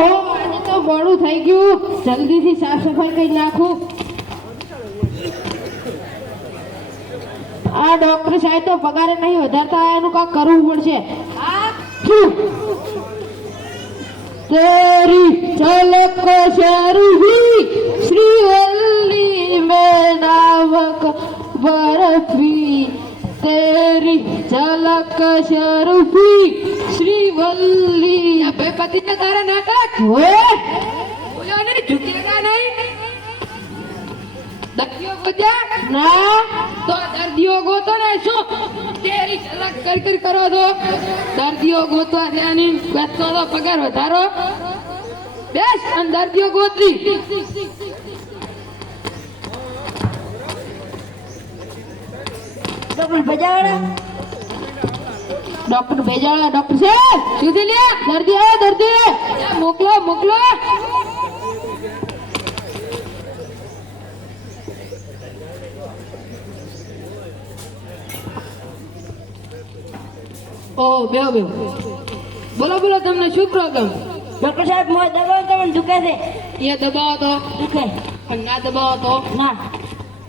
આજે તો મોડું થઈ ગયું, જલ્દીથી સાફ સફાઈ કરી નાખું. આ ડોક્ટર સાહેબ તો પગારે નહીં વધારતા, એનું કાંઈક કરવું પડશે. तेरी झलक शरूही श्रीवल्ली में नावक बर्फी, तेरी झलक शरूही श्रीवल्ली. अबे पति ने तारा नाटक हुए बोलो नहीं, झुकेगा नहीं. दर्दियों को जा ना तो दर्दियों को तो नहीं सो तेरी झलक कर કરો તો દર્દીઓ ગોતવા ત્યાંની બેસતો તો પગાર વધારો બેસ અને દર્દીઓ ગોતરી. ડોક્ટર ભેજાવાળા ડોક્ટર ભેજાવાળા ડોક્ટર સાહેબ સુધી લે દર્દી આવે દર્દી મોકલો મોકલો. ઓ બેહો બેહો. બોલો બોલો, તમને શું પ્રોબ્લેમ? ડોક્ટર સાહેબ મોય દબાવ તમને દુખે છે. એ દબાવો તો દુખે અને ના દબાવો તો ના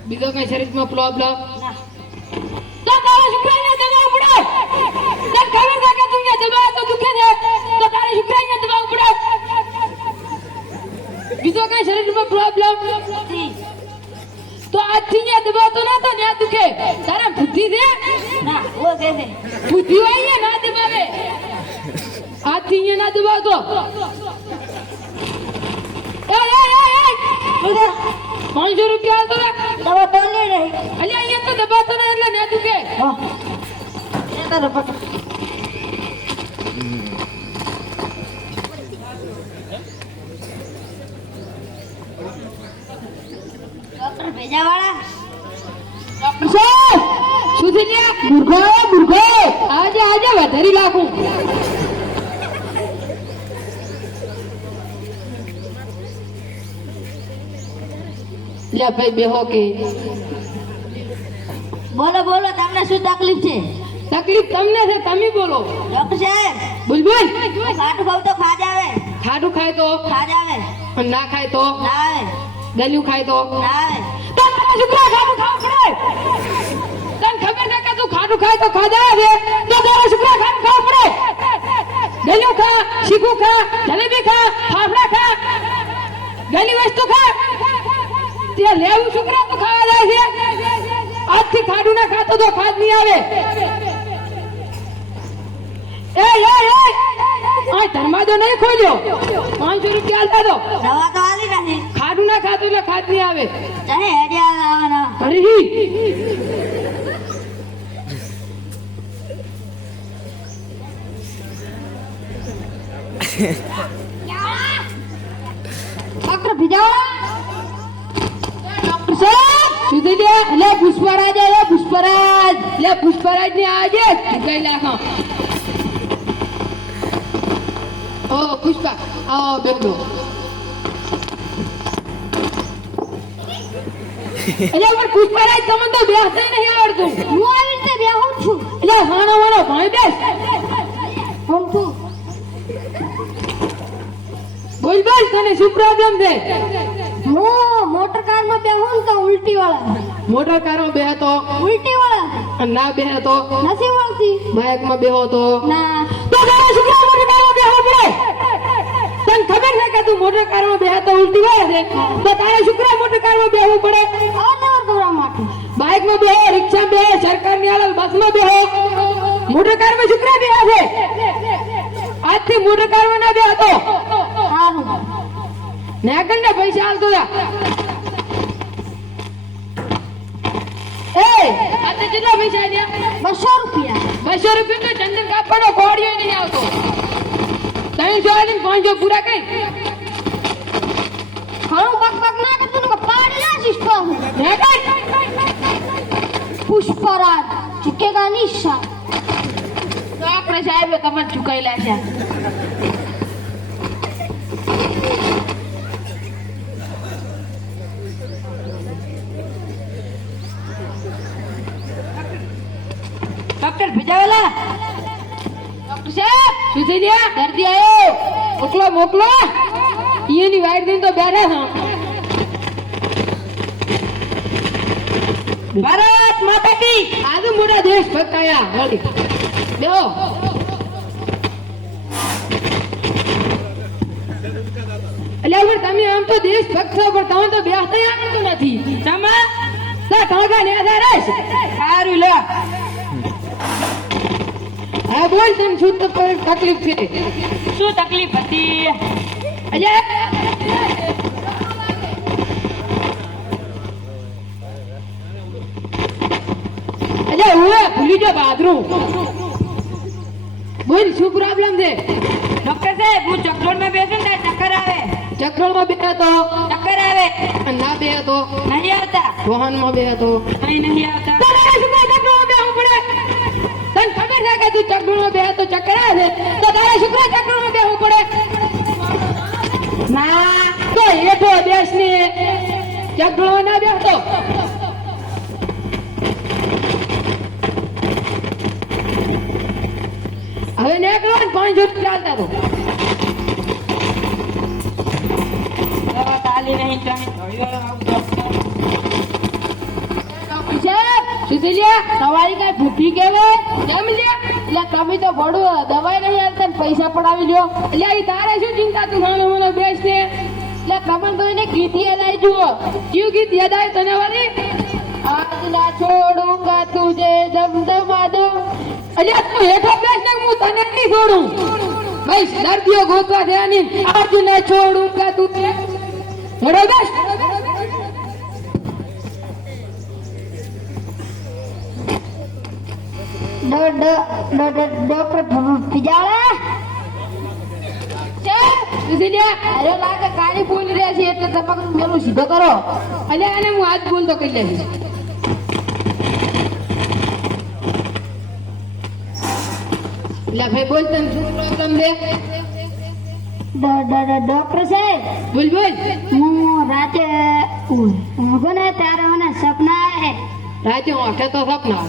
બીજો કઈ શરીરમાં પ્રોબ્લેમ ના. તો તારે શુક્રાઈને દબાવવું પડે. તને ખબર છે કે તું દબાવો તો દુખે છે, તો તારે શુક્રાઈને દબાવવું પડે. બીજો કઈ શરીરમાં પ્રોબ્લેમ તો આજથી ને દબાવતો ના તો ને દુખે. તારા બુદ્ધિ છે ના ઓ કે છે બુદ્ધિ હોય ના દબાવે. આજથી ને ના દબાવતો. એ 500 રૂપિયા તો દવા તો લે રહી. અલ્યા અહીંયા તો દબાતો ને એટલે ના દુખે. હા એ તારો પટ ડોક્ટર ભેજાવાળા ડોક્ટર સાહેબ સુધી લે મુર્ગો મુર્ગો આજે આજે વધારી લાખું. લે ભાઈ બેહો કે બોલો બોલો તમને શું તકલીફ છે? તકલીફ તમને છે, તમે બોલો. ડોક્ટર સાહેબ બોલ બોલ. ખાટું ખાવ તો ખાજ આવે. ખાડું ખાય તો ખાજ આવે અને ના ખાય તો ના આવે ગલ્યું ખાય તો ના આવે. તો તારા છોકરા ખાડું ખાવું પડે. તને ખબર છે કે તું ખાડું ખાય તો ખાધા આવે તો તારા છોકરા ખાડું ખાવું પડે. ગલ્યું ખા, શીખું ખા, જલેબી ખા, ફાફડા ખા, ગલી વસ્તુ ખા. તે લેવું છોકરા તો ખાવા જાય છે. આજથી ખાડું ના ખાતો તો ખાદ નહીં આવે. એ આ ધર્માદો નહીં ખોલ્યો. 500 રૂપિયા આલતા દો. દવા તો આલી નથી. ખાડું ના ખાતો એટલે ખાદ નહીં આવે. ચાહે હેડિયા આવવાના. હરી ડોક્ટર ભેજાવાળા ડોક્ટર સાહેબ સુધી લે. લે પુષ્પરાજ આવ્યો, પુષ્પરાજ. લે પુષ્પરાજ ને આજે કઈ લાખો. ઓ પુષ્પા આવો બેઠો. એટલે પણ પુષ્પરાજ તમને તો બેસતા નહીં આવડતું. હું આવી રીતે બેહું છું. એટલે હાણો વાળો ભાઈ બેસ. હું છું બોલ બોલ, તને શું પ્રોબ્લેમ છે? હું મોટર કારમાં બેહું તો ઉલટી વાળા. મોટર કારમાં બેહો તો ઉલટી વાળા અને ના બેહો તો નથી વળતી. બાઇકમાં બેહો તો ના તો તારે શું કામ મોટર કારમાં બેહવું પડે? તને ખબર છે કે તું મોટર કારમાં બેહે તો ઉલટી વાળે છે, તો તારે શું કામ મોટર કારમાં બેહવું પડે? અવર કરવા માટે. બાઇકમાં બેહો, રિક્ષામાં બેહો, સરકારની આલેલ બસમાં બેહો, મોટર કારમાં શું કામ બેહે છે? આજથી મોટર કારમાં ના બેહતો. સારું નાગંડા પૈસા આલતો જા. એ આજે કેટલા પૈસા આલ્યા? 200 રૂપિયા. 200 રૂપિયા તો ચંદન કાપવાનો કોડિયો નહીં આવતો. 300 આલીને 500 પૂરા કરી. ઘણું બકબક ના કરતું ને પાડી ના સિસ્ટમ. હે કઈ પુષ્પરાજ ઝુકેગા નિશા. તો આપણે સાહેબે કમર ઝુકાયેલા છે. ડોક્ટર ભેજાવાલા ડોક્ટર સાહેબ સુધી લે દર્દી આવ્યો. મોકલો મોકલો એની વાઈટ દઈને તો બેઠા હા. ભારત માતા કી આજુ મોટા દેશ ભક્ત આયા વળી બેહો. એટલે હવે તમે આમ તો દેશ ભક્ત છો પણ તમે તો બેસતા આવડતું નથી. સમા સા ઠોકા ને આધાર છે. સારું લે હા બોલ તને શું તકલીફ છે? શું તકલીફ હતી? અલ્યા ઓએ ભૂલી જા બાથરૂમ. બોલ શું પ્રોબ્લેમ છે? ડોક્ટર સાહેબ હું ચક્રોળમાં બેસું ને ત્યારે ચક્કર આવે. ચક્રોળમાં બે તો ચક્કર આવે ના બે તો નહીં આવતા. વાહનમાં બે તો નહીં આવતા. તારે શું ચક્રોળમાં બેહવું પડે? તને ખબર છે કે તું ચક્રોળમાં બે તો ચક્કર આવે તો તારે શું ચક્રોળમાં બેહવું પડે? ના તો હેઠો બેસ ને ચક્રોળમાં ના બેસતો. હવે નીકળો ને 5 ચાલતા તો દવા તાલી નહીં તમે તમારી કઈ બુદ્ધિ કેવાય કેમ લ્યા? એટલે તમે તો ભણો દવાઈ નહીં આવતા ને પૈસા પડાવી લ્યો. એટલે એ તારે શું ચિંતા? તું નાનો મને બેસ ને એટલે તમે તો એને ગીત યાદ આવી જુઓ. કયું ગીત યાદ આવે તને વાળી? આજ ના છોડુંગા તુજે દમદમા દો. એટલે તું હેઠો બેસ ને હું તને નહીં છોડું. ભાઈ દર્દીઓ ગોતવા છે નહીં. આજ ના છોડુંગા તુજે હેઠો બેસ. ડોક્ટર પિજાળા અરે લાગે કાળી બોલી રહ્યા છે એટલે તમારું મેલું સીધો કરો. અને આને હું આજ બોલતો કહી લઈશ. એટલે ભાઈ બોલ તને શું પ્રોબ્લેમ છે? ડોક્ટર સાહેબ બોલ બોલ. હું રાતે ઊંઘું ને ત્યારે મને સપના આવે. રાતે ઓંખે તો સપના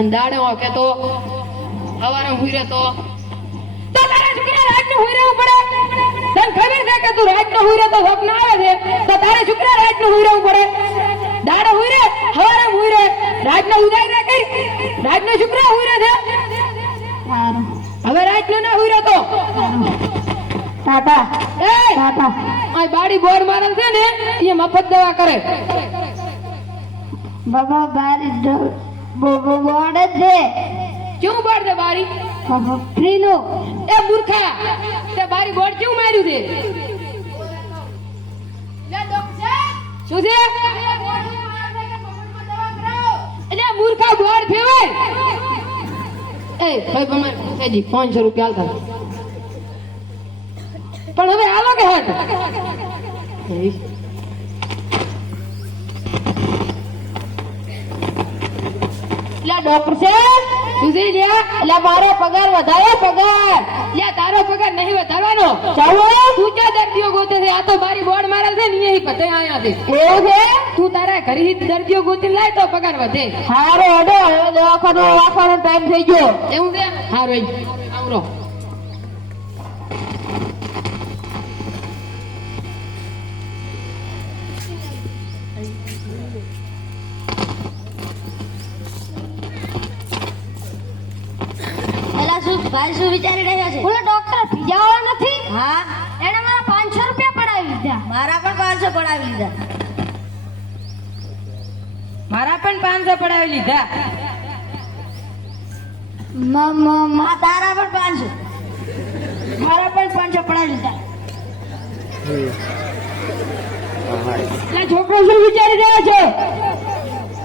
અંધાડે ઓંખે તો સવારે હુઈ તો તારે શુક્ર રાતનું હુઈ રહેવું પડે. તને ખબર છે કે તું રાતનું હુઈ રહે તો સપના આવે છે તો તારે શુક્ર રાતનું હુઈ રહેવું પડે. દાડે હુઈ રહે સવારે હુઈ રહે રાતનો ઉદય ના કરી રાતનો શુક્ર હુઈ રહે છે. સારું હવે રાતનો ના હુઈ રહે તો ટાટા એ ટાટા આ બાડી બોર મારેલ છે ને એ મફત દવા કરે. બાબા બારી બોર્ડ જ કેવું બોર્ડ છે બારી? છે ફ્રીનો. એ મૂર્ખા તે બારી બોર્ડ કેવું માર્યું છે? શું છે? એટલે મૂર્ખા બોર્ડ ફેવાય. એ ભાઈ તમારે પૂછેજી 500 રૂપિયા હાલતા પણ હવે હાલો કે હટ ડોક્ટર સાહેબ સુધરી ગયા. એટલે મારો પગાર વધારે પગાર. એટલે તારો પગાર નહીં વધારવાનો. ચાલો તું ક્યાં દર્દીઓ ગોતે છે? આ તો મારી બોર્ડ મારેલ છે ને અહીં પતે આયા છે. એવું છે? તું તારા ઘરે દર્દીઓ ગોતી લાય તો પગાર વધે. હારો હડો હવે દવાખાનો રાખવાનો ટાઈમ થઈ ગયો. એવું છે? હારું આવરો. ભાઈ શું વિચારી રહ્યા છે? બોલો ડોક્ટર પીજાવાળા નથી? હા એને મારા 500 રૂપિયા પડાવી દીધા. મારા પણ 500 પડાવી લીધા. મારા પણ 500 પડાવી લીધા. હા તારા પણ 500. મારા પણ 500 પડાવી લીધા. એટલે છોકરો શું વિચારી રહ્યા છે?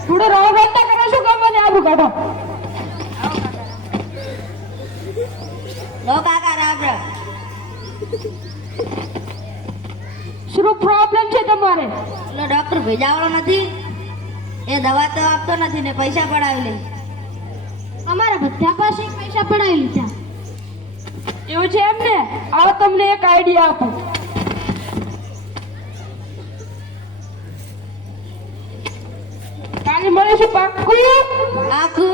થોડો રાવ રાવતા કરો શું કામ છે? આબુ કાઢો. લો કાકા રામ રામ. શું પ્રોબ્લેમ છે તમારે? ઓલો ડોક્ટર ભેજાવાળો નથી એ દવા તો આપતો નથી ને પૈસા પડાવી લે. અમારા બધા પાસે પૈસા પડાવી લીધા. એવું છે એમ ને? આવો તમને એક આઈડિયા આપું. કાલે મળીશું પાક્કું? આખું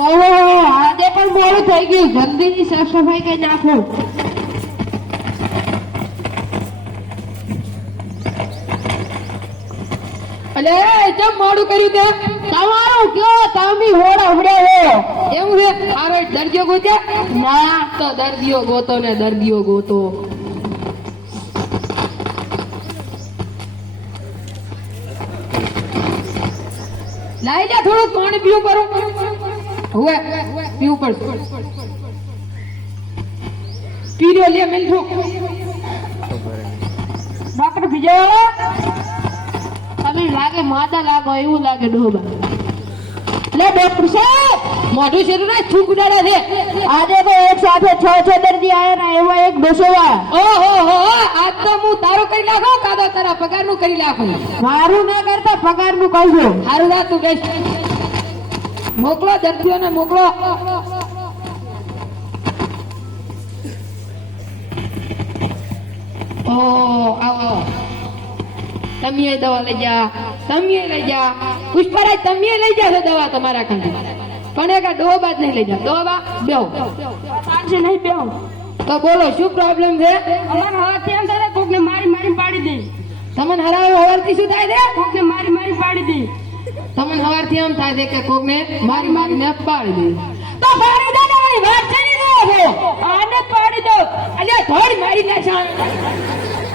ઓહો આજે પણ મોડું થઈ ગયું જલ્દીથી સાફ સફાઈ કરી નાખો અલે કેમ મોડું કર્યું તે તમારું કયો તમે હોડ હવડે હો એવું છે આરો દર્દીઓ ગોતે ના તો દર્દીઓ ગોતો ને દર્દીઓ ગોતો લાઈ જા થોડું પાણી પીવું કરું હવે પીવું પડશે પીરો લે મેલઠો ડોક્ટર બીજો તમે લાગે માદા લાગો એવું લાગે ડોબા લે ડોક્ટર સાહેબ મોઢું શેરું ના થૂક ઉડાડે છે આજે તો એક સાથે 6 દર્દી આયા ને એમાં એક ડોસોવા ઓહો હો આજ તો હું તારો કરી નાખો કાદો તારા પગારનું કરી નાખું મારું ના કરતા પગારનું કહું હારું જા તું બેસ મોકલો દર્દીઓને મોકલો ઓ આવો તમે દવા લઈ જા તમે લઈ જા પુષ્પરાજ તમે લઈ જાશો દવા તમારા ખાતે પણ એક ડોબા જ નહીં લઈ જા ડોબા બેહો પાંચે નહીં બેહો તો બોલો શું પ્રોબ્લેમ છે અમાર હાથે એમ થાય કોકને મારી પાડી દે તમને હરાવે હવારથી શું થાય છે કોકને મારી પાડી દે તમને હવારથી એમ થાય છે કે કોકને મારીને પાડી દે તો પાડી દે ને મારી વાત ચલી રહ્યો છો આને પાડી દો અલ્યા ધોડ મારી નાખા